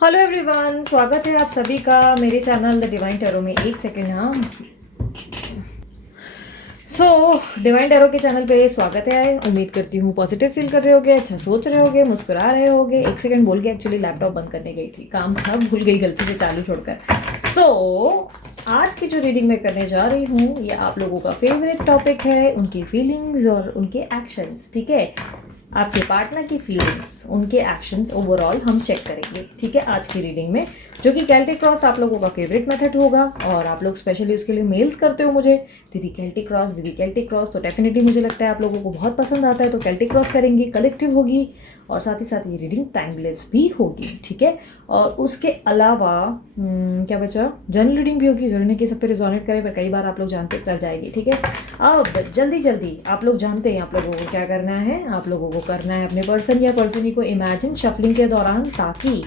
Hello everyone, स्वागत है आप सभी का मेरे चैनल द डिवाइन टैरो में। एक सेकेंड। हाँ, डिवाइन टैरो के चैनल पे स्वागत है। उम्मीद करती हूँ पॉजिटिव फील कर रहे होगे, अच्छा सोच रहे होगे, मुस्कुरा रहे होगे। एक सेकेंड बोल के एक्चुअली लैपटॉप बंद करने गई थी, काम था, भूल गई गलती से चालू छोड़कर। आज की जो रीडिंग मैं करने जा रही हूँ ये आप लोगों का फेवरेट टॉपिक है, उनकी फीलिंग्स और उनके एक्शंस। ठीक है, आपके पार्टनर की फीलिंग्स, उनके एक्शंस ओवरऑल हम चेक करेंगे। ठीक है, आज की रीडिंग में, जो कि केल्टिक क्रॉस आप लोगों का फेवरेट मेथड होगा और आप लोग स्पेशली उसके लिए मेल्स करते हो मुझे, दीदी केल्टिक क्रॉस, तो डेफिनेटली मुझे लगता है आप लोगों को बहुत पसंद आता है। तो केल्टिक क्रॉस करेंगे, कलेक्टिव होगी और साथ ही साथ ये रीडिंग टाइमलेस भी होगी। ठीक है, और उसके अलावा क्या बचा, जनरल रीडिंग भी होगी। जरूरी नहीं कि सब पे रिजोनेट करे, पर कई बार आप लोग जानते कर जाएगी। ठीक है, अब जल्दी आप लोग जानते हैं आप लोगों को क्या करना है। आप लोगों को करना है अपने पर्सन या पर्सनी को इमेजिन शफलिंग के दौरान, ताकि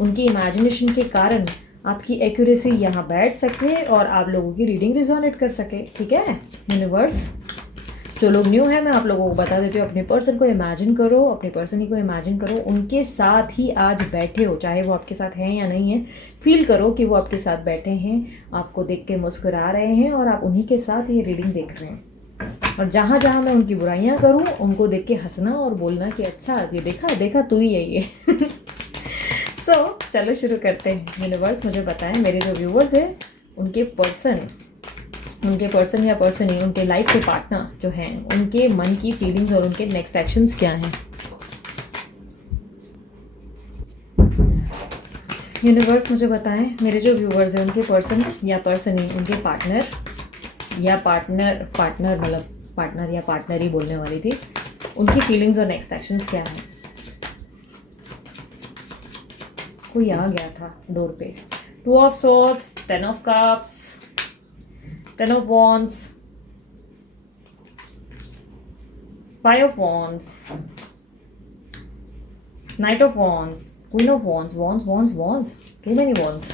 उनकी इमेजिनेशन के कारण आपकी एक्यूरेसी यहाँ बैठ सके और आप लोगों की रीडिंग रिजोनेट कर सके। ठीक है यूनिवर्स, जो लोग न्यू है मैं आप लोगों को बता देती हूँ, अपने पर्सन को इमेजिन करो, अपने पर्सन को इमेजिन करो, उनके साथ ही आज बैठे हो, चाहे वो आपके साथ हैं या नहीं है। फील करो कि वो आपके साथ बैठे हैं, आपको देख के मुस्कुरा रहे हैं और आप उन्हीं के साथ ये रीडिंग देख रहे हैं। और जहाँ जहाँ मैं उनकी बुराइयाँ करूँ उनको देख के हंसना और बोलना कि अच्छा ये देखा तू ही है ये। चलो शुरू करते हैं। यूनिवर्स मुझे बताएं, मेरे जो व्यूवर्स हैं उनके पर्सन या पर्सन ही, उनके लाइफ के पार्टनर जो हैं, उनके मन की फीलिंग्स और उनके नेक्स्ट एक्शंस क्या हैं। यूनिवर्स मुझे बताएं, मेरे जो व्यूवर्स हैं उनके पर्सन या पर्सन ही, उनके पार्टनर या पार्टनर मतलब पार्टनर या पार्टनर ही बोलने वाली थी, उनकी फीलिंग्स और नेक्स्ट एक्शंस क्या हैं। कोई आ गया था डोर पे। 2 of swords, 10 of cups, 10 of wands, 5 of wands, knight of wands, queen of wands, too many wands,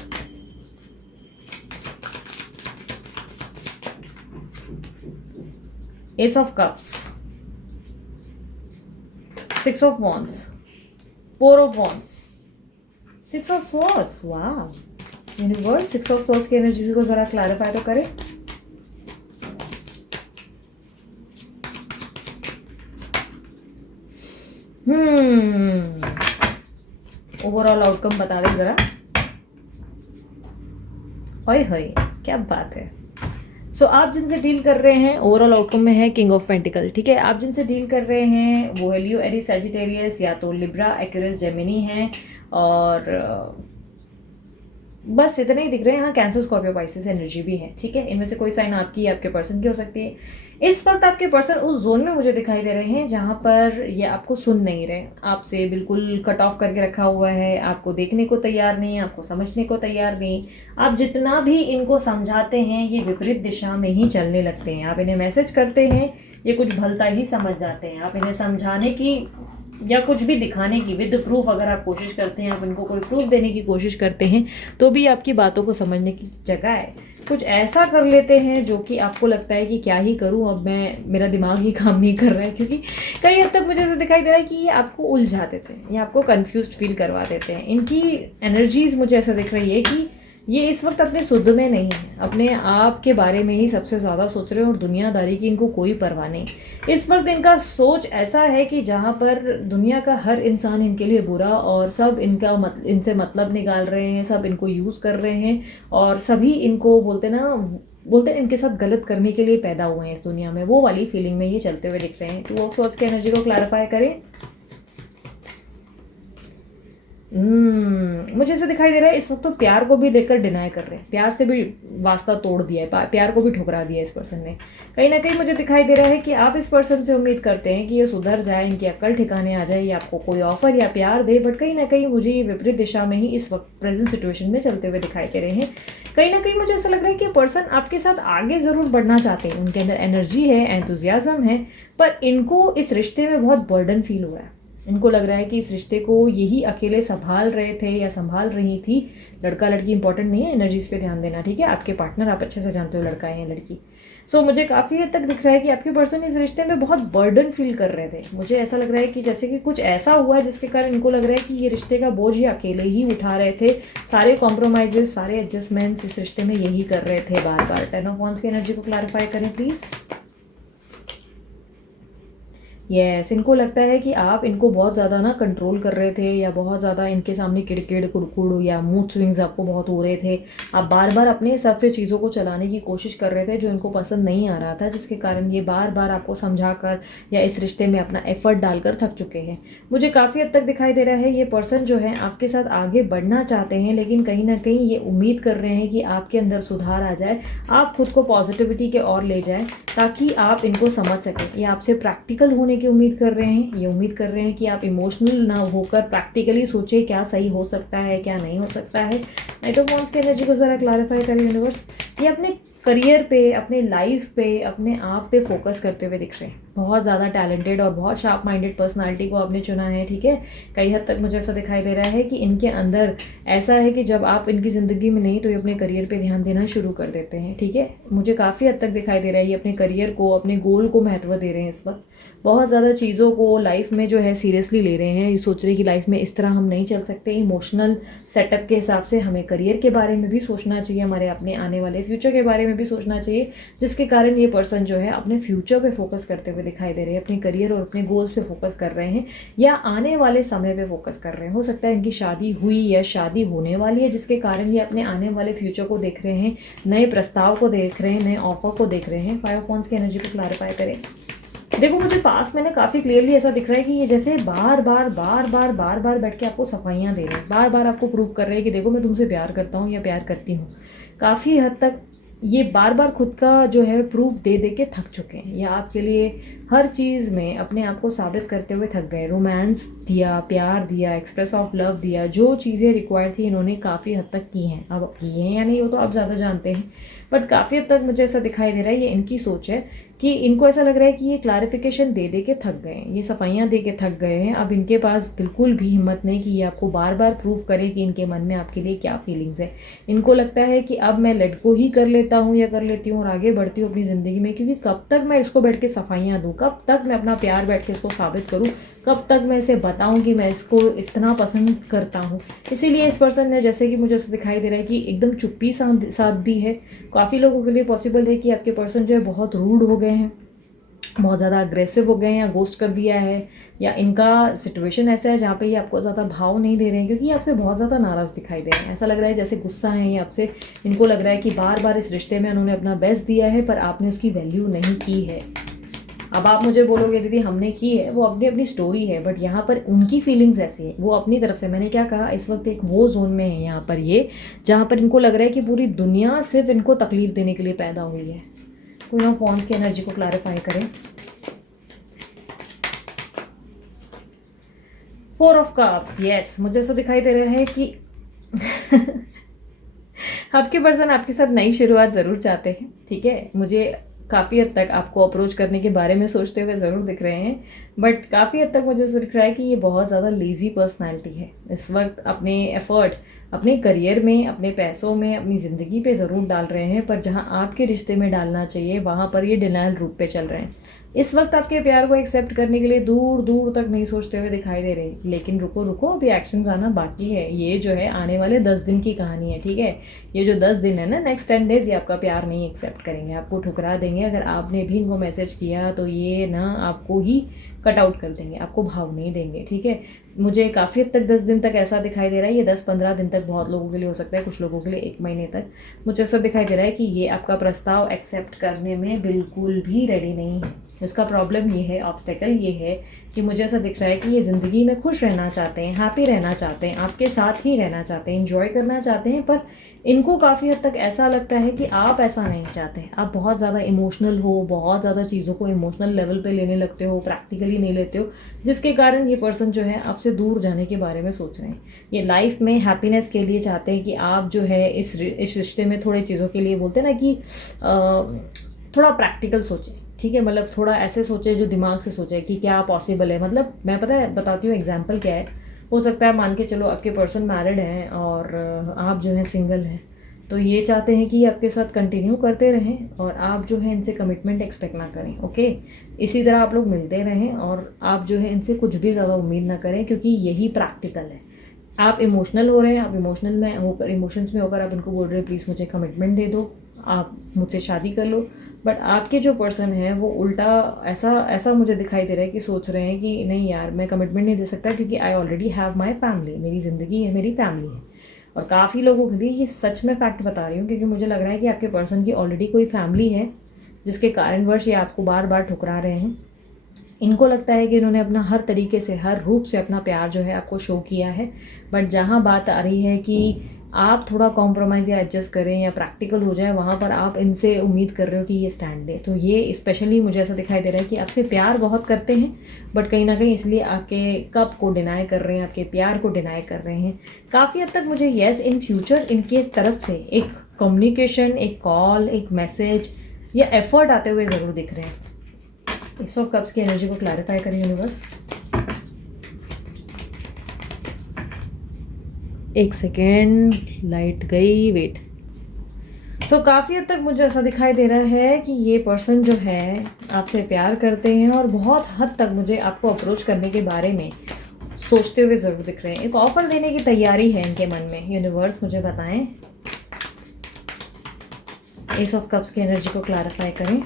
ace of cups, 6 of wands, 4 of wands, 6 of swords. वाह यूनिवर्स, 6 of swords की energy को जरा clarify तो करें। Overall outcome बता दें जरा। ओए होए, क्या बात है। आप जिनसे डील कर रहे हैं, ओवरऑल आउटकम में है किंग ऑफ पेंटिकल। ठीक है, आप जिनसे डील कर रहे हैं वो है लियो, एरीज, सैजिटेरियस या तो लिब्रा, एक्यूरियस, जेमिनी है और बस इतने ही दिख रहे हैं। हाँ, कैंसर, स्कॉर्पियो, पाइसेस एनर्जी भी है। ठीक है, इनमें से कोई साइन आपकी या आपके पर्सन की हो सकती है। इस वक्त आपके पर्सन उस जोन में मुझे दिखाई दे रहे हैं जहाँ पर ये आपको सुन नहीं रहे, आपसे बिल्कुल कट ऑफ करके रखा हुआ है, आपको देखने को तैयार नहीं, आपको समझने को तैयार नहीं। आप जितना भी इनको समझाते हैं ये विपरीत दिशा में ही चलने लगते हैं। आप इन्हें मैसेज करते हैं, ये कुछ भलता ही समझ जाते हैं। आप इन्हें समझाने की या कुछ भी दिखाने की विद प्रूफ अगर आप कोशिश करते हैं, आप इनको कोई प्रूफ देने की कोशिश करते हैं, तो भी आपकी बातों को समझने की जगह है कुछ ऐसा कर लेते हैं जो कि आपको लगता है कि क्या ही करूं, अब मेरा दिमाग ही काम नहीं कर रहा है। क्योंकि कई हद तक मुझे ऐसा दिखाई दे रहा है कि ये आपको उलझा देते हैं या आपको कंफ्यूज्ड फील करवा देते हैं। इनकी एनर्जीज मुझे ऐसा दिख रही है कि ये इस वक्त अपने सुध में नहीं है, अपने आप के बारे में ही सबसे ज़्यादा सोच रहे हैं और दुनियादारी की इनको कोई परवाह नहीं। इस वक्त इनका सोच ऐसा है कि जहाँ पर दुनिया का हर इंसान इनके लिए बुरा और सब इनसे मतलब निकाल रहे हैं, सब इनको यूज़ कर रहे हैं और सभी इनको बोलते हैं इनके साथ गलत करने के लिए पैदा हुए हैं इस दुनिया में। वो वाली फीलिंग में ये चलते हुए दिखते हैं। 2 ऑफ सॉर्ड्स की एनर्जी को क्लैरिफाई करें। मुझे ऐसा दिखाई दे रहा है इस वक्त तो प्यार को भी देखकर डिनाई कर रहे हैं, प्यार से भी वास्ता तोड़ दिया है, प्यार को भी ठुकरा दिया है इस पर्सन ने। कहीं ना कहीं मुझे दिखाई दे रहा है कि आप इस पर्सन से उम्मीद करते हैं कि ये सुधर जाए, इनकी अक्ल ठिकाने आ जाए, या आपको कोई ऑफर या प्यार दे, बट कहीं ना कहीं मुझे ये विपरीत दिशा में ही इस वक्त प्रेजेंट सिचुएशन में चलते हुए दिखाई दे रहे हैं। कहीं ना कहीं मुझे ऐसा लग रहा है कि पर्सन आपके साथ आगे ज़रूर बढ़ना चाहते हैं, उनके अंदर एनर्जी है, एंथुजियाज्म है, पर इनको इस रिश्ते में बहुत बर्डन फील हुआ है। इनको लग रहा है कि इस रिश्ते को यही अकेले संभाल रहे थे या संभाल रही थी। लड़का लड़की इंपॉर्टेंट नहीं है, एनर्जीज पे ध्यान देना, ठीक है। आपके पार्टनर आप अच्छे से जानते हो, लड़का है या लड़की। सो मुझे काफ़ी हद तक दिख रहा है कि आपके पर्सन इस रिश्ते में बहुत बर्डन फील कर रहे थे। मुझे ऐसा लग रहा है कि जैसे कि कुछ ऐसा हुआ जिसके कारण इनको लग रहा है कि ये रिश्ते का बोझ ये अकेले ही उठा रहे थे। सारे कॉम्प्रोमाइजेस, सारे एडजस्टमेंट्स इस रिश्ते में यही कर रहे थे बार बार। 10 ऑफ वांड्स की एनर्जी को क्लैरिफाई करें प्लीज़। यस, इनको लगता है कि आप इनको बहुत ज़्यादा ना कंट्रोल कर रहे थे, या बहुत ज़्यादा इनके सामने किड़किड़ कुड़कुड़ या मूड स्विंग्स आपको बहुत हो रहे थे। आप बार बार अपने हिसाब से चीज़ों को चलाने की कोशिश कर रहे थे जो इनको पसंद नहीं आ रहा था, जिसके कारण ये बार बार आपको समझा कर या इस रिश्ते में अपना एफर्ट डालकर थक चुके हैं। मुझे काफ़ी हद तक दिखाई दे रहा है ये पर्सन जो है आपके साथ आगे बढ़ना चाहते हैं, लेकिन कहीं ना कहीं ये उम्मीद कर रहे हैं कि आपके अंदर सुधार आ जाए, आप खुद को पॉजिटिविटी के ओर ले जाएं, ताकि आप इनको समझ सकें। ये आपसे प्रैक्टिकल होने की उम्मीद कर रहे हैं। ये उम्मीद कर रहे हैं कि आप इमोशनल ना होकर प्रैक्टिकली सोचें क्या सही हो सकता है, क्या नहीं हो सकता है। नाइट ऑफ वांड्स की एनर्जी को ज़रा क्लैरिफाई करें यूनिवर्स। ये अपने करियर पे, अपने लाइफ पे, अपने आप पे फोकस करते हुए दिख रहे हैं। बहुत ज़्यादा टैलेंटेड और बहुत शार्प माइंडेड पर्सनालिटी को आपने चुना है, ठीक है। कई हद तक मुझे ऐसा दिखाई दे रहा है कि इनके अंदर ऐसा है कि जब आप इनकी ज़िंदगी में नहीं तो ये अपने करियर पे ध्यान देना शुरू कर देते हैं, ठीक है। मुझे काफ़ी हद तक दिखाई दे रहा है ये अपने करियर को, अपने गोल को महत्व दे रहे हैं इस वक्त। बहुत ज़्यादा चीज़ों को लाइफ में जो है सीरियसली ले रहे हैं। ये सोच रहे हैं कि लाइफ में इस तरह हम नहीं चल सकते। इमोशनल सेटअप के हिसाब से हमें करियर के बारे में भी सोचना चाहिए, हमारे अपने आने वाले फ्यूचर के बारे में भी सोचना चाहिए, जिसके कारण ये पर्सन जो है अपने फ्यूचर पे फोकस करते हुए दिखाई दे रहे हैं, अपने करियर और अपने गोल्स पे फोकस कर रहे हैं, या आने वाले समय पे फोकस कर रहे हैं। हो सकता है इनकी शादी हुई या शादी होने वाली है, जिसके कारण ये अपने आने वाले फ्यूचर को देख रहे हैं, नए प्रस्ताव को देख रहे हैं, नए ऑफर को देख रहे हैं। 5 ऑफ वांड्स की एनर्जी को क्लैरिफाई करें। देखो, मुझे पास में ना काफ़ी क्लियरली ऐसा दिख रहा है कि ये जैसे बार बार बैठ के आपको सफाइयाँ दे रहे हैं, बार बार आपको प्रूव कर रहे हैं कि देखो मैं तुमसे प्यार करता हूँ या प्यार करती हूँ। काफ़ी हद तक ये बार बार खुद का जो है प्रूफ दे दे के थक चुके हैं, या आपके लिए हर चीज़ में अपने आप को साबित करते हुए थक गए। रोमांस दिया, प्यार दिया, एक्सप्रेस ऑफ लव दिया, जो चीज़ें रिक्वायर्ड थी इन्होंने काफ़ी हद तक की हैं। अब की हैं या नहीं वो तो आप ज़्यादा जानते हैं, बट काफ़ी हद तक मुझे ऐसा दिखाई दे रहा है ये इनकी सोच है कि इनको ऐसा लग रहा है कि ये क्लैरिफिकेशन दे दे के थक गए हैं, ये सफाइयाँ दे के थक गए हैं। अब इनके पास बिल्कुल भी हिम्मत नहीं कि ये आपको बार बार प्रूव करे कि इनके मन में आपके लिए क्या फीलिंग्स है। इनको लगता है कि अब मैं लेट गो ही कर लेता हूँ या कर लेती हूँ और आगे बढ़ती हूँ अपनी ज़िंदगी में, क्योंकि कब तक मैं इसको बैठ के सफाइयाँ दूँ, कब तक मैं अपना प्यार बैठ के इसको साबित करूँ, कब तक मैं इसे बताऊँ कि मैं इसको इतना पसंद करता हूँ। इसीलिए इस पर्सन ने, जैसे कि मुझे ऐसा दिखाई दे रहा है कि एकदम चुप्पी साथ दी है। काफ़ी लोगों के लिए पॉसिबल है कि आपके पर्सन जो है बहुत रूड हो गए हैं, बहुत ज़्यादा अग्रेसिव हो गए हैं, या गोस्ट कर दिया है, या इनका सिचुएशन ऐसा है जहाँ पे ये आपको ज़्यादा भाव नहीं दे रहे हैं, क्योंकि ये आपसे बहुत ज़्यादा नाराज़ दिखाई दे रहे हैं। ऐसा लग रहा है जैसे गुस्सा है ये आपसे। इनको लग रहा है कि बार बार इस रिश्ते में उन्होंने अपना बेस्ट दिया है, पर आपने उसकी वैल्यू नहीं की है। अब आप मुझे बोलोगे दीदी हमने की है, वो अपनी अपनी स्टोरी है, बट यहाँ पर उनकी फीलिंग्स ऐसी है, वो अपनी तरफ से, मैंने क्या कहा, इस वक्त एक वो जोन में है यहाँ पर ये, जहाँ पर इनको लग रहा है कि पूरी दुनिया सिर्फ इनको तकलीफ देने के लिए पैदा हुई है। क्वीन ऑफ वांड्स की एनर्जी को क्लैरिफाई करें। 4 ऑफ कप्स। यस, मुझे ऐसा दिखाई दे रहा है कि आपके पर्सन आपके साथ नई शुरुआत ज़रूर चाहते हैं, ठीक है। मुझे काफ़ी हद तक आपको अप्रोच करने के बारे में सोचते हुए ज़रूर दिख रहे हैं, बट काफ़ी हद तक मुझे ऐसा दिख रहा है कि ये बहुत ज़्यादा लेज़ी पर्सनैलिटी है। इस वक्त अपने एफर्ट अपने करियर में, अपने पैसों में, अपनी ज़िंदगी पे ज़रूर डाल रहे हैं, पर जहाँ आपके रिश्ते में डालना चाहिए वहाँ पर ये डिनायल रूट पे चल रहे हैं। इस वक्त आपके प्यार को एक्सेप्ट करने के लिए दूर दूर तक नहीं सोचते हुए दिखाई दे रहे, लेकिन रुको रुको, अभी एक्शंस आना बाकी है। ये जो है आने वाले 10 दिन की कहानी है, ठीक है। ये जो 10 दिन है ना, नेक्स्ट 10 डेज, ये आपका प्यार नहीं एक्सेप्ट करेंगे, आपको ठुकरा देंगे। अगर आपने भी इनको मैसेज किया तो ये ना आपको ही कट आउट कर देंगे, आपको भाव नहीं देंगे, ठीक है। मुझे काफ़ी हद तक 10 दिन तक ऐसा दिखाई दे रहा है। ये 10-15 दिन तक बहुत लोगों के लिए हो सकता है, कुछ लोगों के लिए 1 महीने तक। मुझे ऐसा दिखाई दे रहा है कि ये आपका प्रस्ताव एक्सेप्ट करने में बिल्कुल भी रेडी नहीं है। उसका प्रॉब्लम ये है, ऑब्स्टेकल ये है कि मुझे ऐसा दिख रहा है कि ये ज़िंदगी में खुश रहना चाहते हैं, हैप्पी रहना चाहते हैं, आपके साथ ही रहना चाहते हैं, एंजॉय करना चाहते हैं, पर इनको काफ़ी हद तक ऐसा लगता है कि आप ऐसा नहीं चाहते। आप बहुत ज़्यादा इमोशनल हो, बहुत ज़्यादा चीज़ों को इमोशनल लेवल पे लेने लगते हो, प्रैक्टिकली नहीं लेते हो, जिसके कारण ये पर्सन जो है आपसे दूर जाने के बारे में सोच रहे हैं। ये लाइफ में हैप्पीनेस के लिए चाहते हैं कि आप जो है इस रिश्ते में थोड़े चीज़ों के लिए, बोलते हैं ना कि थोड़ा प्रैक्टिकल सोचें, ठीक है, मतलब थोड़ा ऐसे सोचे जो दिमाग से सोचे कि क्या पॉसिबल है। मतलब मैं पता है बताती हूँ एग्जांपल क्या है। हो सकता है मान के चलो आपके पर्सन मैरिड हैं और आप जो है सिंगल हैं, तो ये चाहते हैं कि आपके साथ कंटिन्यू करते रहें और आप जो है इनसे कमिटमेंट एक्सपेक्ट ना करें। ओके, इसी तरह आप लोग मिलते रहें और आप जो है इनसे कुछ भी ज़्यादा उम्मीद ना करें, क्योंकि यही प्रैक्टिकल है। आप इमोशनल हो रहे हैं, आप इमोशनल में होकर इमोशंस में होकर आप इनको बोल रहे हैं प्लीज़ मुझे कमिटमेंट दे दो, आप मुझसे शादी कर लो। बट आपके जो पर्सन है वो उल्टा ऐसा ऐसा मुझे दिखाई दे रहा है कि सोच रहे हैं कि नहीं यार मैं कमिटमेंट नहीं दे सकता, क्योंकि I already have my family, मेरी ज़िंदगी है, मेरी फैमिली है। और काफ़ी लोगों के लिए ये सच में फैक्ट बता रही हूँ, क्योंकि मुझे लग रहा है कि आपके पर्सन की ऑलरेडी कोई फैमिली है, जिसके कारणवश ये आपको बार बार ठुकरा रहे हैं। इनको लगता है कि इन्होंने अपना हर तरीके से, हर रूप से अपना प्यार जो है आपको शो किया है। बट जहाँ बात आ रही है कि आप थोड़ा कॉम्प्रोमाइज़ या एडजस्ट करें या प्रैक्टिकल हो जाए, वहाँ पर आप इनसे उम्मीद कर रहे हो कि ये स्टैंड दे। तो ये स्पेशली मुझे ऐसा दिखाई दे रहा है कि आपसे प्यार बहुत करते हैं, बट कहीं ना कहीं इसलिए आपके कप को डिनाई कर रहे हैं, आपके प्यार को डिनाई कर रहे हैं। काफ़ी हद तक मुझे येस इन फ्यूचर इनके तरफ से एक कम्युनिकेशन, एक कॉल, एक मैसेज या एफर्ट आते हुए ज़रूर दिख रहे हैं। एस ऑफ कप्स की एनर्जी को क्लैरिफाई करें यूनिवर्स। एक सेकेंड, लाइट गई, वेट। सो काफ़ी हद तक मुझे ऐसा दिखाई दे रहा है कि ये पर्सन जो है आपसे प्यार करते हैं और बहुत हद तक मुझे आपको अप्रोच करने के बारे में सोचते हुए ज़रूर दिख रहे हैं। एक ऑफर देने की तैयारी है इनके मन में। यूनिवर्स मुझे बताएं, एस ऑफ कप्स की एनर्जी को क्लैरिफाई करें।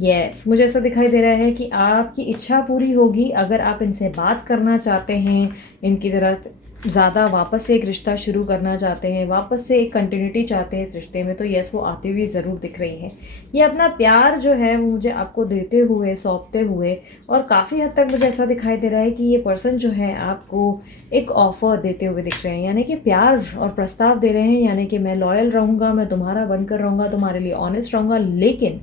यस, मुझे ऐसा दिखाई दे रहा है कि आपकी इच्छा पूरी होगी अगर आप इनसे बात करना चाहते हैं, इनकी तरह ज़्यादा वापस से एक रिश्ता शुरू करना चाहते हैं, वापस से एक कंटिन्यूटी चाहते हैं इस रिश्ते में, तो यस वो आती हुई ज़रूर दिख रही है। ये अपना प्यार जो है वो मुझे आपको देते हुए, सौंपते हुए, और काफ़ी हद तक मुझे ऐसा दिखाई दे रहा है कि ये पर्सन जो है आपको एक ऑफ़र देते हुए दिख रहे हैं, यानी कि प्यार और प्रस्ताव दे रहे हैं, यानी कि मैं लॉयल रहूँगा, मैं तुम्हारा बनकर रहूँगा, तुम्हारे लिए ऑनेस्ट रहूँगा, लेकिन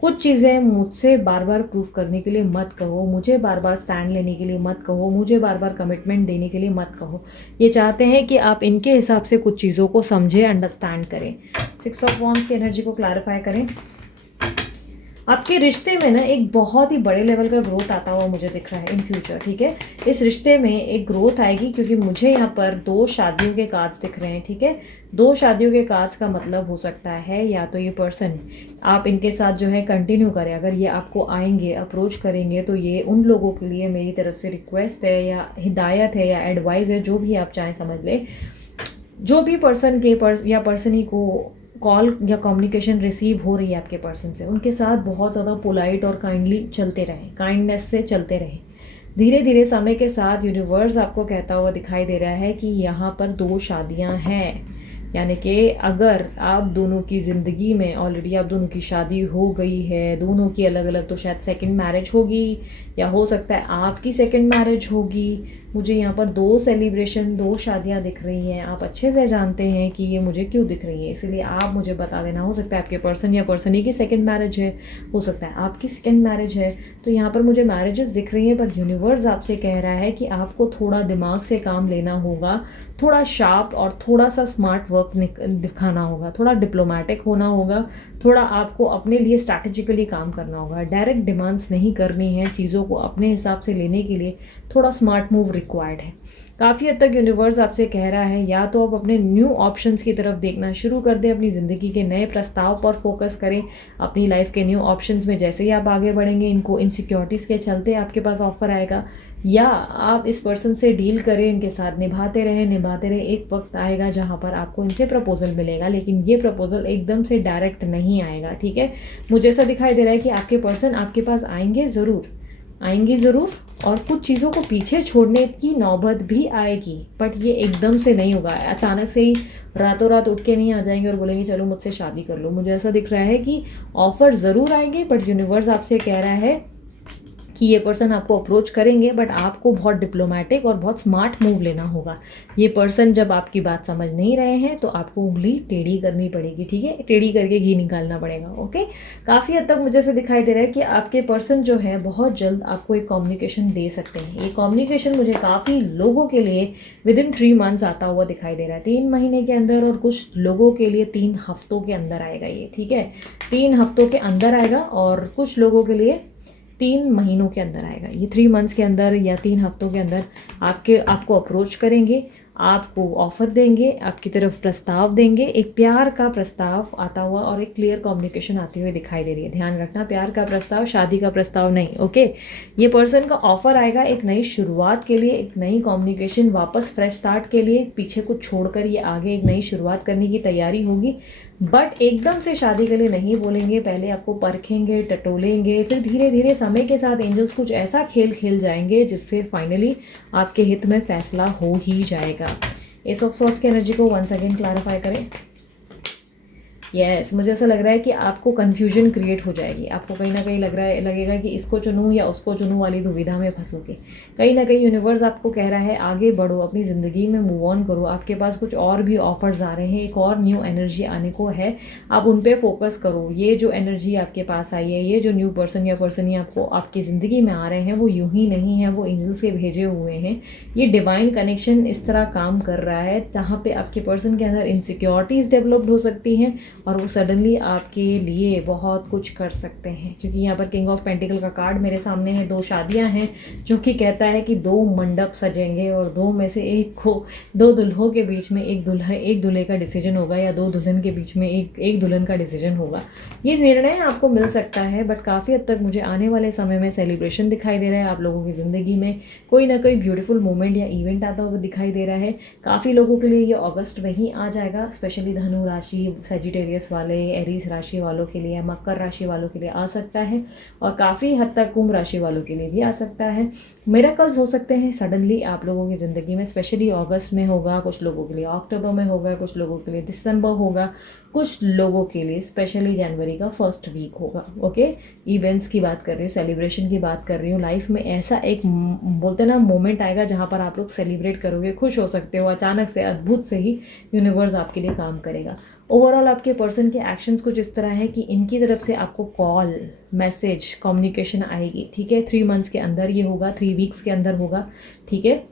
कुछ चीज़ें मुझसे बार बार प्रूफ करने के लिए मत कहो, मुझे बार बार स्टैंड लेने के लिए मत कहो, मुझे बार बार कमिटमेंट देने के लिए मत कहो। ये चाहते हैं कि आप इनके हिसाब से कुछ चीज़ों को समझें, अंडरस्टैंड करें। 6 ऑफ वॉन्ड्स की एनर्जी को क्लैरिफाई करें। आपके रिश्ते में ना एक बहुत ही बड़े लेवल का ग्रोथ आता हुआ मुझे दिख रहा है इन फ्यूचर। ठीक है, इस रिश्ते में एक ग्रोथ आएगी, क्योंकि मुझे यहाँ पर 2 शादियों के कार्ड्स दिख रहे हैं। ठीक है, 2 शादियों के कार्ड्स का मतलब हो सकता है या तो ये पर्सन आप इनके साथ जो है कंटिन्यू करें। अगर ये आपको आएंगे, अप्रोच करेंगे, तो ये उन लोगों के लिए मेरी तरफ से रिक्वेस्ट है या हिदायत है या एडवाइस है, जो भी आप चाहें समझ लें। जो भी पर्सन के या पर्सन ही को कॉल या कम्युनिकेशन रिसीव हो रही है आपके पर्सन से, उनके साथ बहुत ज़्यादा पोलाइट और काइंडली चलते रहें, काइंडनेस से चलते रहें। धीरे धीरे समय के साथ यूनिवर्स आपको कहता हुआ दिखाई दे रहा है कि यहाँ पर 2 शादियाँ हैं, यानी कि अगर आप दोनों की ज़िंदगी में ऑलरेडी आप दोनों की शादी हो गई है, दोनों की अलग अलग, तो शायद सेकंड मैरिज होगी या हो सकता है आपकी सेकंड मैरिज होगी। मुझे यहाँ पर 2 सेलिब्रेशन, 2 शादियाँ दिख रही हैं। आप अच्छे से जानते हैं कि ये मुझे क्यों दिख रही है, इसीलिए आप मुझे बता देना। हो सकता है आपके पर्सन या पर्सन ही की सेकंड मैरिज है, हो सकता है आपकी सेकंड मैरिज है। तो यहाँ पर मुझे मैरिजेस दिख रही हैं, पर यूनिवर्स आपसे कह रहा है कि आपको थोड़ा दिमाग से काम लेना होगा, थोड़ा शार्प और थोड़ा सा स्मार्ट वर्क दिखाना होगा, थोड़ा डिप्लोमेटिक होना होगा, थोड़ा आपको अपने लिए स्ट्रैटेजिकली काम करना होगा। डायरेक्ट डिमांड्स नहीं करनी है, चीज़ों को अपने हिसाब से लेने के लिए थोड़ा स्मार्ट मूव रिक्वायर्ड है। काफ़ी हद तक यूनिवर्स आपसे कह रहा है या तो आप अपने न्यू ऑप्शंस की तरफ देखना शुरू कर दें, अपनी ज़िंदगी के नए प्रस्ताव पर फोकस करें, अपनी लाइफ के न्यू ऑप्शंस में जैसे ही आप आगे बढ़ेंगे, इनको इनसिक्योरिटीज़ के चलते आपके पास ऑफर आएगा, या आप इस पर्सन से डील करें, इनके साथ निभाते रहें। एक वक्त आएगा जहाँ पर आपको इनसे प्रपोजल मिलेगा, लेकिन ये प्रपोजल एकदम से डायरेक्ट नहीं आएगा। ठीक है, मुझे ऐसा दिखाई दे रहा है कि आपके पर्सन आपके पास आएंगे ज़रूर, और कुछ चीज़ों को पीछे छोड़ने की नौबत भी आएगी, बट ये एकदम से नहीं होगा। अचानक से ही रातों रात उठ के नहीं आ जाएंगे और बोलेंगे चलो मुझसे शादी कर लो। मुझे ऐसा दिख रहा है कि ऑफर ज़रूर आएंगे, बट यूनिवर्स आपसे कह रहा है कि ये पर्सन आपको अप्रोच करेंगे, बट आपको बहुत डिप्लोमेटिक और बहुत स्मार्ट मूव लेना होगा। ये पर्सन जब आपकी बात समझ नहीं रहे हैं तो आपको उंगली टेढ़ी करनी पड़ेगी, ठीक है, टेढ़ी करके घी निकालना पड़ेगा। ओके, काफ़ी हद तक मुझे से दिखाई दे रहा है कि आपके पर्सन जो है बहुत जल्द आपको एक कम्युनिकेशन दे सकते हैं। ये कम्युनिकेशन मुझे काफ़ी लोगों के लिए विदिन 3 मंथ्स आता हुआ दिखाई दे रहा है, 3 महीने के अंदर, और कुछ लोगों के लिए 3 हफ्तों के अंदर आएगा ये, ठीक है, 3 हफ्तों के अंदर आएगा, और कुछ लोगों के लिए 3 महीनों के अंदर आएगा। ये 3 मंथ्स के अंदर या 3 हफ्तों के अंदर आपको अप्रोच करेंगे, आपको ऑफर देंगे, आपकी तरफ प्रस्ताव देंगे, एक प्यार का प्रस्ताव आता हुआ और एक क्लियर कम्युनिकेशन आती हुई दिखाई दे रही है। ध्यान रखना, प्यार का प्रस्ताव, शादी का प्रस्ताव नहीं। ओके, ये पर्सन का ऑफर आएगा एक नई शुरुआत के लिए, एक नई कम्युनिकेशन, वापस फ्रेश स्टार्ट के लिए, पीछे कुछ छोड़कर ये आगे एक नई शुरुआत करने की तैयारी होगी। बट एकदम से शादी के लिए नहीं बोलेंगे, पहले आपको परखेंगे, टटोलेंगे, फिर धीरे धीरे समय के साथ एंजल्स कुछ ऐसा खेल खेल जाएंगे जिससे फाइनली आपके हित में फैसला हो ही जाएगा। एस ऑफ सॉर्ड्स की एनर्जी को वंस अगेन क्लैरिफाई करें। मुझे ऐसा लग रहा है कि आपको कन्फ्यूजन क्रिएट हो जाएगी, आपको कहीं ना कहीं लगेगा कि इसको चुनूं या उसको चुनूं वाली दुविधा में फंसोगे। कहीं ना कहीं यूनिवर्स आपको कह रहा है आगे बढ़ो, अपनी ज़िंदगी में मूव ऑन करो, आपके पास कुछ और भी ऑफर्स आ रहे हैं, एक और न्यू एनर्जी आने को है, आप उन पर फोकस करो। ये जो एनर्जी आपके पास आई है, ये जो न्यू पर्सन या पर्सन ही आपको आपकी ज़िंदगी में आ रहे हैं, वो यूं ही नहीं है, वो एंजल्स के भेजे हुए हैं। ये डिवाइन कनेक्शन इस तरह काम कर रहा है जहाँ पे आपके पर्सन के अंदर इनसिक्योरिटीज़ डेवलप्ड हो सकती हैं और वो सडनली आपके लिए बहुत कुछ कर सकते हैं। क्योंकि यहाँ पर किंग ऑफ पेंटिकल का कार्ड मेरे सामने है, 2 शादियाँ हैं, जो कि कहता है कि 2 मंडप सजेंगे और 2 में से एक को, 2 दुल्हों के बीच में एक दूल्हे का डिसीजन होगा, या 2 दुल्हन के बीच में एक दुल्हन का डिसीजन होगा। ये निर्णय आपको मिल सकता है, बट काफ़ी हद तक मुझे आने वाले समय में सेलिब्रेशन दिखाई दे रहा है। आप लोगों की ज़िंदगी में कोई ना कोई ब्यूटीफुल मोमेंट या इवेंट आता हुआ दिखाई दे रहा है। काफ़ी लोगों के लिए ये अगस्त में ही आ जाएगा, स्पेशली धनु राशि, सेजिटेरियस वाले, एरीज राशि वालों के लिए, मकर राशि वालों के लिए आ सकता है, और काफ़ी हद तक कुंभ राशि वालों के लिए भी आ सकता है। मिरेकल्स हो सकते हैं सडनली आप लोगों की ज़िंदगी में, स्पेशली अगस्त में होगा, कुछ लोगों के लिए अक्टूबर में होगा, कुछ लोगों के लिए दिसंबर होगा, कुछ लोगों के लिए स्पेशली जनवरी का फर्स्ट वीक होगा। ओके, इवेंट्स की बात कर रही हूँ, सेलिब्रेशन की बात कर रही हूँ। लाइफ में ऐसा एक बोलते ना मोमेंट आएगा जहाँ पर आप लोग सेलिब्रेट करोगे, खुश हो सकते हो, अचानक से अद्भुत से ही यूनिवर्स आपके लिए काम करेगा। ओवरऑल आपके पर्सन के एक्शंस कुछ इस तरह है कि इनकी तरफ से आपको कॉल, मैसेज, कम्युनिकेशन आएगी, ठीक है, 3 मंथ्स के अंदर ये होगा, 3 वीक्स के अंदर होगा, ठीक है।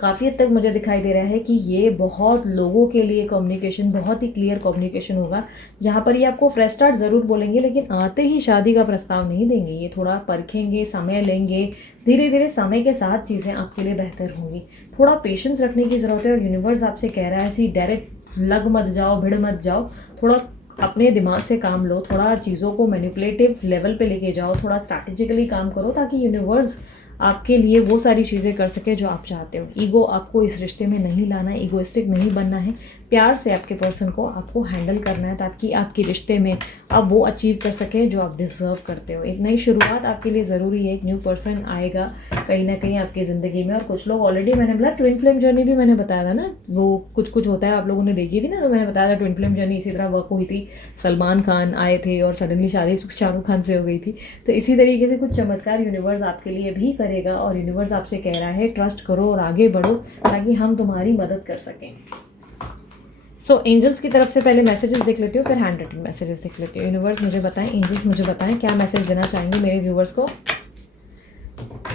काफ़ी हद तक मुझे दिखाई दे रहा है कि ये बहुत लोगों के लिए कम्युनिकेशन, बहुत ही क्लियर कम्युनिकेशन होगा, जहाँ पर ये आपको फ्रेश स्टार्ट ज़रूर बोलेंगे, लेकिन आते ही शादी का प्रस्ताव नहीं देंगे। ये थोड़ा परखेंगे, समय लेंगे, धीरे धीरे समय के साथ चीज़ें आपके लिए बेहतर होंगी। थोड़ा पेशेंस रखने की ज़रूरत है, और यूनिवर्स आपसे कह रहा है ऐसी डायरेक्ट लग मत जाओ, भिड़ मत जाओ, थोड़ा अपने दिमाग से काम लो, थोड़ा चीज़ों को मैनिपुलेटिव लेवल पे लेके जाओ, थोड़ा स्ट्रैटेजिकली काम करो, ताकि यूनिवर्स आपके लिए वो सारी चीज़ें कर सके जो आप चाहते हो। ईगो आपको इस रिश्ते में नहीं लाना है, ईगोइस्टिक नहीं बनना है, प्यार से आपके पर्सन को आपको हैंडल करना है, ताकि आपके रिश्ते में आप वो अचीव कर सके जो आप डिज़र्व करते हो। एक नई शुरुआत आपके लिए ज़रूरी है, एक न्यू पर्सन आएगा कहीं ना कहीं आपकी ज़िंदगी में। और कुछ लोग ऑलरेडी, मैंने बोला ट्विन फ्लेम जर्नी भी मैंने बताया था ना, वो कुछ होता है, आप लोगों ने देखी थी ना, तो मैंने बताया था ट्विन फ्लेम जर्नी इसी तरह वर्क हुई थी। सलमान खान आए थे और सडनली शादी शाहरुख खान से हो गई थी। तो इसी तरीके से कुछ चमत्कार यूनिवर्स आपके लिए भी करेगा, और यूनिवर्स आपसे कह रहा है ट्रस्ट करो और आगे बढ़ो, ताकि हम तुम्हारी मदद कर सकें। एंजल्स की तरफ से पहले मैसेजेस देख लेती हूँ, फिर हैंड रिटन मैसेजेस देख लेती हूँ। यूनिवर्स मुझे बताएं, एंजल्स मुझे बताएं क्या मैसेज देना चाहेंगे मेरे व्यूवर्स को।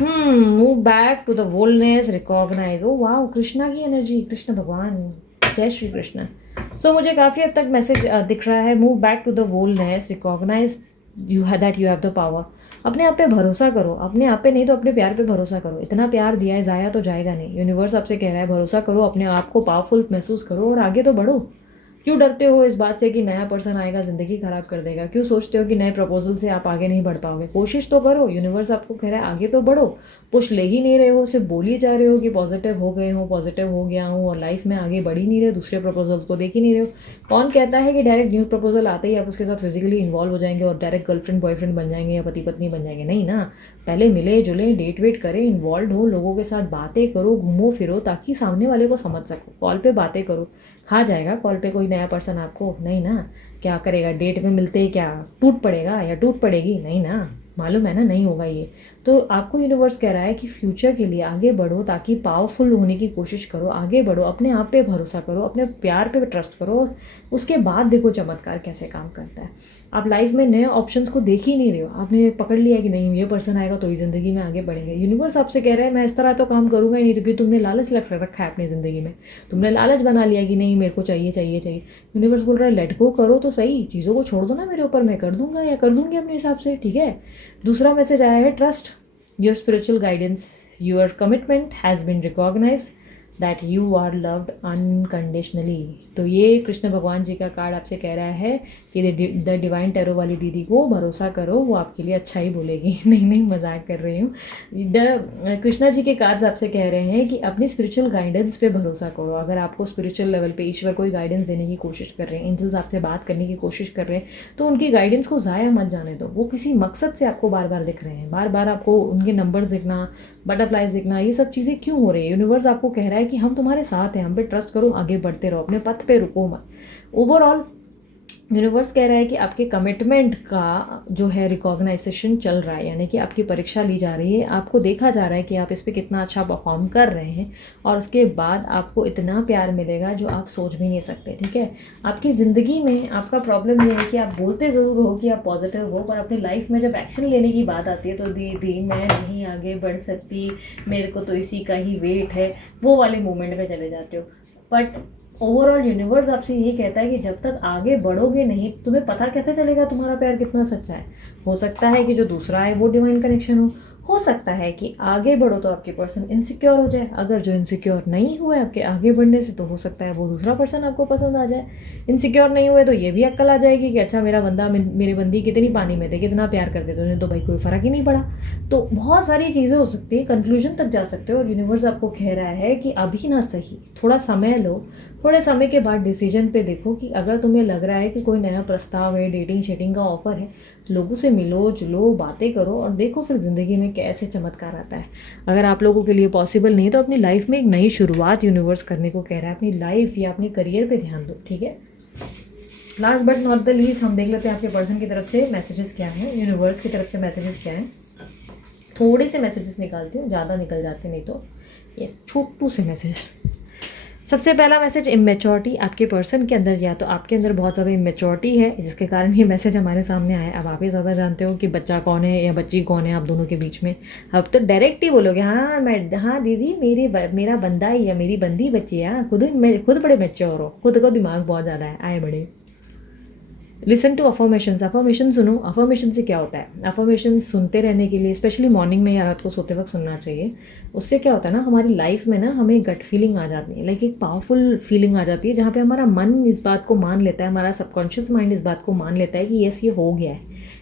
Move back to the wholeness, recognise. ओ वाह, कृष्णा की एनर्जी, कृष्ण भगवान, जय श्री कृष्ण। मुझे काफ़ी हद तक मैसेज दिख रहा है, move back to the wholeness, recognise you have that you have the power. अपने आप पे भरोसा करो, अपने आप पे नहीं तो अपने प्यार पे भरोसा करो। इतना प्यार दिया है, ज़ाया तो जाएगा नहीं। यूनिवर्स आपसे कह रहा है भरोसा करो, अपने आप को पावरफुल महसूस करो और आगे तो बढ़ो। क्यों डरते हो इस बात से कि नया पर्सन आएगा ज़िंदगी ख़राब कर देगा? क्यों सोचते हो कि नए प्रपोजल से आप आगे नहीं बढ़ पाओगे? कोशिश तो करो, यूनिवर्स आपको कह रहा है आगे तो बढ़ो। पुश ले ही नहीं रहे हो, सिर्फ बोल ही जा रहे हो कि पॉजिटिव हो गए हो, पॉजिटिव हो गया हूँ, और लाइफ में आगे बढ़ ही नहीं रहे, दूसरे प्रपोजल्स को देख ही नहीं रहे हो। कौन कहता है कि डायरेक्ट न्यू प्रपोजल आते ही आप उसके साथ फिजिकली इन्वॉल्व हो जाएंगे और डायरेक्ट गर्लफ्रेंड बॉयफ्रेंड बन जाएंगे या पति पत्नी बन जाएंगे? नहीं ना, पहले मिले जुले, डेट वेट करें, इन्वॉल्व हो, लोगों के साथ बातें करो, घूमो फिरो, ताकि सामने वाले को समझ सको। कॉल पे बातें करो, खा जाएगा कॉल पे कोई नया पर्सन आपको? नहीं ना। क्या करेगा? डेट में मिलते ही क्या टूट पड़ेगा या टूट पड़ेगी? नहीं ना। मालूम है ना, नहीं होगा ये। तो आपको यूनिवर्स कह रहा है कि फ्यूचर के लिए आगे बढ़ो, ताकि पावरफुल होने की कोशिश करो, आगे बढ़ो, अपने आप पे भरोसा करो, अपने प्यार पे ट्रस्ट करो, और उसके बाद देखो चमत्कार कैसे काम करता है। आप लाइफ में नए ऑप्शंस को देख ही नहीं रहे हो, आपने पकड़ लिया कि नहीं ये पर्सन आएगा तो ही ज़िंदगी में आगे बढ़ेंगे। यूनिवर्स आपसे कह रहा है मैं इस तरह तो काम करूँगा ही नहीं, क्योंकि तुमने लालच रखा है अपनी ज़िंदगी में, तुमने लालच बना लिया कि नहीं मेरे को चाहिए चाहिए चाहिए। यूनिवर्स बोल रहा है लेट गो करो तो सही, चीज़ों को छोड़ दो ना मेरे ऊपर, मैं कर दूंगा या कर दूंगी अपने हिसाब से, ठीक है। दूसरा मैसेज आया है trust your spiritual guidance, your commitment has been recognise, that you are loved unconditionally. तो ये कृष्ण भगवान जी का कार्ड आपसे कह रहा है कि द डिवाइन टैरो वाली दीदी को भरोसा करो, वो आपके लिए अच्छा ही बोलेगी। नहीं नहीं, मजाक कर रही हूँ। द कृष्णा जी के कार्ड्स आपसे कह रहे हैं कि अपनी स्पिरिचुअल गाइडेंस पे भरोसा करो। अगर आपको स्पिरिचुअल लेवल पे ईश्वर कोई गाइडेंस देने की कोशिश कर रहे हैं, एंजल्स आपसे बात करने की कोशिश कर रहे हैं, तो उनकी गाइडेंस को ज़ाया मत जाने दो। वो किसी मकसद से आपको बार बार दिख रहे हैं, बार बार आपको उनके नंबर्स दिखना, बटरफ्लाइज दिखना, ये सब चीज़ें क्यों हो रही है। यूनिवर्स आपको कह रहा है कि हम तुम्हारे साथ हैं, हम पे ट्रस्ट करो, आगे बढ़ते रहो, अपने पथ पे रुको मत। ओवरऑल यूनिवर्स कह रहा है कि आपके कमिटमेंट का जो है रिकॉग्नाइजेशन चल रहा है, यानी कि आपकी परीक्षा ली जा रही है, आपको देखा जा रहा है कि आप इस पर कितना अच्छा परफॉर्म कर रहे हैं, और उसके बाद आपको इतना प्यार मिलेगा जो आप सोच भी नहीं सकते, ठीक है। आपकी ज़िंदगी में आपका प्रॉब्लम ये है कि आप बोलते ज़रूर हो कि आप पॉजिटिव हो, पर अपनी लाइफ में जब एक्शन लेने की बात आती है तो दीदी मैं नहीं आगे बढ़ सकती, मेरे को तो इसी का ही वेट है, वो वाले मोमेंट में चले जाते हो। बट ओवरऑल यूनिवर्स आपसे यही कहता है कि जब तक आगे बढ़ोगे नहीं, तुम्हें पता कैसे चलेगा तुम्हारा प्यार कितना सच्चा है। हो सकता है कि जो दूसरा है वो डिवाइन कनेक्शन हो सकता है कि आगे बढ़ो तो आपके पर्सन इनसिक्योर हो जाए, अगर जो इनसिक्योर नहीं हुआ है आपके आगे बढ़ने से, तो हो सकता है वो दूसरा पर्सन आपको पसंद आ जाए। इनसिक्योर नहीं हुए तो ये भी अक्ल आ जाएगी कि अच्छा मेरा बंदा मेरी बंदी कितनी पानी में थे, कितना प्यार करते थे, उन्हें तो भाई कोई फ़र्क ही नहीं पड़ा। तो बहुत सारी चीज़ें हो सकती है, कंक्लूजन तक जा सकते हो, और यूनिवर्स आपको कह रहा है कि अभी ना सही, थोड़ा समय लो, थोड़े समय के बाद डिसीजन पे देखो कि अगर तुम्हें लग रहा है कि कोई नया प्रस्ताव है, डेटिंग शेटिंग का ऑफर है, लोगों से मिलो जुलो, बातें करो, और देखो फिर ज़िंदगी में कैसे चमत्कार आता है। अगर आप लोगों के लिए पॉसिबल नहीं तो अपनी लाइफ में एक नई शुरुआत यूनिवर्स करने को कह रहा है, अपनी लाइफ या अपनी करियर पे ध्यान दो, ठीक है। Last but not the least हम देख लेते हैं आपके पर्सन की तरफ से मैसेजेस क्या हैं, यूनिवर्स की तरफ से मैसेजेस क्या हैं। थोड़े से मैसेजेस निकालती हूँ, ज़्यादा निकल जाते नहीं तो। यस, छोटू से मैसेज। सबसे पहला मैसेज, इमेच्योरिटी आपके पर्सन के अंदर, या तो आपके अंदर बहुत ज़्यादा इमेच्योरिटी है जिसके कारण ये मैसेज हमारे सामने आया। अब आप ही ज़्यादा जानते हो कि बच्चा कौन है या बच्ची कौन है आप दोनों के बीच में। अब तो डायरेक्ट ही बोलोगे हाँ दीदी मेरा बंदा ही या मेरी बंदी बच्ची है, हाँ खुद बड़े मैच्योर हो, खुद को दिमाग बहुत ज़्यादा है, आए बड़े। लिसन टू अफर्मेशंस, अफर्मेशन सुनो। अफर्मेशन से क्या होता है, अफर्मेशन सुनते रहने के लिए, स्पेशली मॉर्निंग में या रात को सोते वक्त सुनना चाहिए। उससे क्या होता है ना, हमारी लाइफ में ना हमें गट फीलिंग आ जाती है, लाइक एक पावरफुल फीलिंग आ जाती है, जहाँ पे हमारा मन इस बात को मान लेता है, हमारा सबकॉन्शियस माइंड इस बात को मान लेता है कि यस ये हो गया है।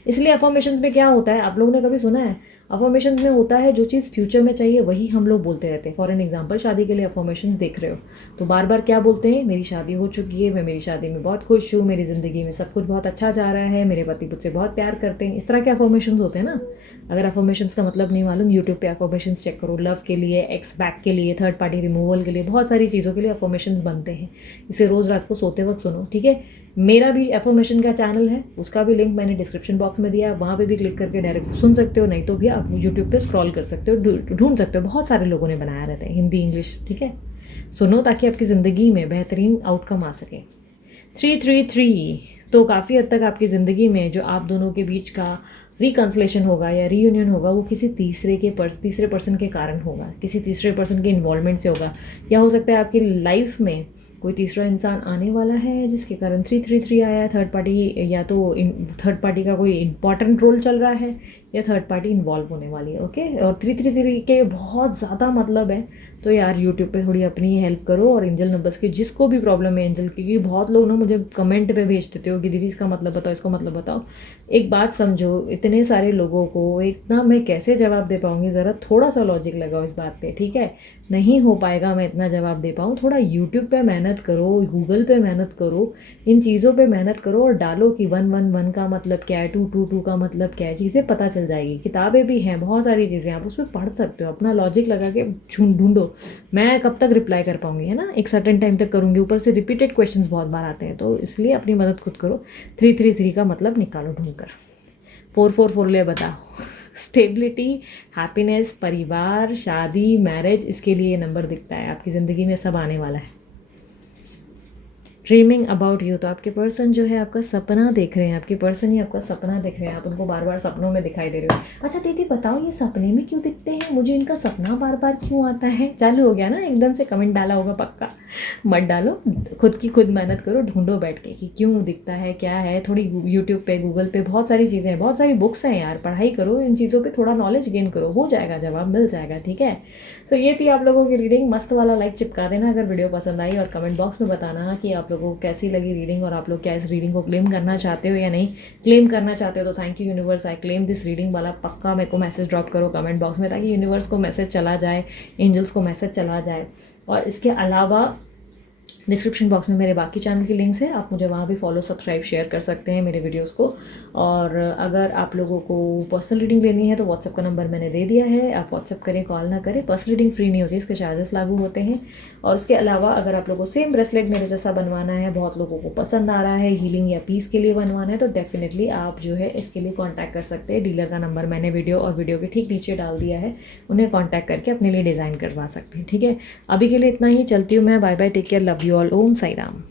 इसलिए अफर्मेशंस में क्या होता है, आप लोगों ने कभी सुना है, अफर्मेशंस में होता है जो चीज़ फ्यूचर में चाहिए वही हम लोग बोलते रहते हैं। फॉर एन एग्जांपल, शादी के लिए अफर्मेशंस देख रहे हो तो बार बार क्या बोलते हैं, मेरी शादी हो चुकी है, मैं मेरी शादी में बहुत खुश हूँ, मेरी ज़िंदगी में सब कुछ बहुत अच्छा जा रहा है, मेरे पति मुझसे बहुत प्यार करते हैं। इस तरह के अफर्मेशंस होते हैं ना। अगर अफर्मेशंस का मतलब नहीं मालूम, यूट्यूब पे अफर्मेशंस चेक करो, लव के लिए, एक्स बैक के लिए, थर्ड पार्टी रिमूवल के लिए, बहुत सारी चीज़ों के लिए अफर्मेशंस बनते हैं। इसे रोज़ रात को सोते वक्त सुनो, ठीक है। मेरा भी एफर्मेशन का चैनल है, उसका भी लिंक मैंने डिस्क्रिप्शन बॉक्स में दिया है, वहाँ पे भी क्लिक करके डायरेक्ट सुन सकते हो, नहीं तो भी आप यूट्यूब पे स्क्रॉल कर सकते हो, ढूंढ सकते हो, बहुत सारे लोगों ने बनाया रहता है, हिंदी इंग्लिश, ठीक है। सुनो ताकि आपकी ज़िंदगी में बेहतरीन आउटकम आ सके। 333 तो काफ़ी हद तक आपकी ज़िंदगी में जो आप दोनों के बीच का रिकन्सलेशन होगा या रीयूनियन होगा, वो किसी तीसरे पर्सन के कारण होगा, किसी तीसरे पर्सन के इन्वॉल्वमेंट से होगा, या हो सकता है आपकी लाइफ में कोई तीसरा इंसान आने वाला है जिसके कारण 333 आया है। थर्ड पार्टी, या तो थर्ड पार्टी का कोई इंपॉर्टेंट रोल चल रहा है या थर्ड पार्टी इन्वॉल्व होने वाली है, ओके। और 333 के बहुत ज़्यादा मतलब है, तो यार यूट्यूब पे थोड़ी अपनी हेल्प करो, और एंजल नंबर्स की जिसको भी प्रॉब्लम है एंजल की, क्योंकि बहुत लोग ना मुझे कमेंट पे भेज देते हो कि दीदी इसका मतलब बताओ, इसका मतलब बताओ। एक बात समझो, इतने सारे लोगों को इतना मैं कैसे जवाब दे पाऊँगी, ज़रा थोड़ा सा लॉजिक लगाओ इस बात पे, ठीक है। नहीं हो पाएगा मैं इतना जवाब दे पाऊँ, थोड़ा यूट्यूब पे मेहनत करो, गूगल पे मेहनत करो, इन चीज़ों पे मेहनत करो, और डालो कि 111 का मतलब क्या है, 222 का मतलब क्या है, चीज़ें पता चल जाएगी। किताबें भी हैं, बहुत सारी चीज़ें आप उस पर पढ़ सकते हो, अपना लॉजिक लगा के ढूंढो। मैं कब तक रिप्लाई कर पाऊँगी, है ना, एक सर्टेन टाइम तक करूँगी, ऊपर से रिपीटेड क्वेश्चंस बहुत बार आते हैं, तो इसलिए अपनी मदद खुद करो। 333 का मतलब निकालो ढूंढ कर। 444 ले बताओ। स्टेबिलिटी, हैप्पीनेस, परिवार, शादी, मैरिज, इसके लिए ये नंबर दिखता है। आपकी ज़िंदगी में सब आने वाला है। ड्रीमिंग अबाउट यू, तो आपके पर्सन जो है आपका सपना देख रहे हैं, आपके पर्सन ही आपका सपना देख रहे हैं, आप उनको बार बार सपनों में दिखाई दे रहे हो। अच्छा दीदी बताओ ये सपने में क्यों दिखते हैं, मुझे इनका सपना बार बार क्यों आता है? चालू हो गया ना, एकदम से कमेंट डाला होगा पक्का, मत डालो, खुद की खुद मेहनत करो, ढूंढो बैठ के कि क्यों दिखता है, क्या है। थोड़ी यूट्यूब पे, गूगल पे बहुत सारी चीज़ें हैं, बहुत सारी बुक्स हैं यार, पढ़ाई करो इन चीज़ों पे, थोड़ा नॉलेज गेन करो, हो जाएगा, जवाब मिल जाएगा। ठीक है, सो ये थी आप लोगों की रीडिंग। मस्त वाला लाइक चिपका देना अगर वीडियो पसंद आई, और कमेंट बॉक्स में बताना कि आप लोगों को कैसी लगी रीडिंग, और आप लोग क्या इस रीडिंग को क्लेम करना चाहते हो या नहीं। क्लेम करना चाहते हो तो thank you universe, I claim this reading वाला पक्का मेरे को मैसेज ड्रॉप करो कमेंट बॉक्स में, ताकि यूनिवर्स को मैसेज चला जाए, एंजल्स को मैसेज चला जाए। और इसके अलावा डिस्क्रिप्शन बॉक्स में मेरे बाकी चैनल की लिंक्स है, आप मुझे वहाँ भी फॉलो, सब्सक्राइब, शेयर कर सकते हैं मेरे वीडियोस को। और अगर आप लोगों को पर्सनल रीडिंग लेनी है तो व्हाट्सअप का नंबर मैंने दे दिया है, आप व्हाट्सअप करें, कॉल ना करें। पर्सनल रीडिंग फ्री नहीं होती, इसके चार्जेस लागू होते हैं। और उसके अलावा अगर आप लोगों को सेम ब्रेसलेट मेरे जैसा बनवाना है, बहुत लोगों को पसंद आ रहा है, हीलिंग या पीस के लिए बनवाना है, तो डेफिनेटली आप जो है इसके लिए कॉन्टैक्ट कर सकते हैं। डीलर का नंबर मैंने वीडियो के ठीक नीचे डाल दिया है, उन्हें कॉन्टैक्ट करके अपने लिए डिज़ाइन करवा सकते हैं। ठीक है, अभी के लिए इतना ही, चलती हूँ मैं, bye bye, take care, love you all, Om Sai Ram.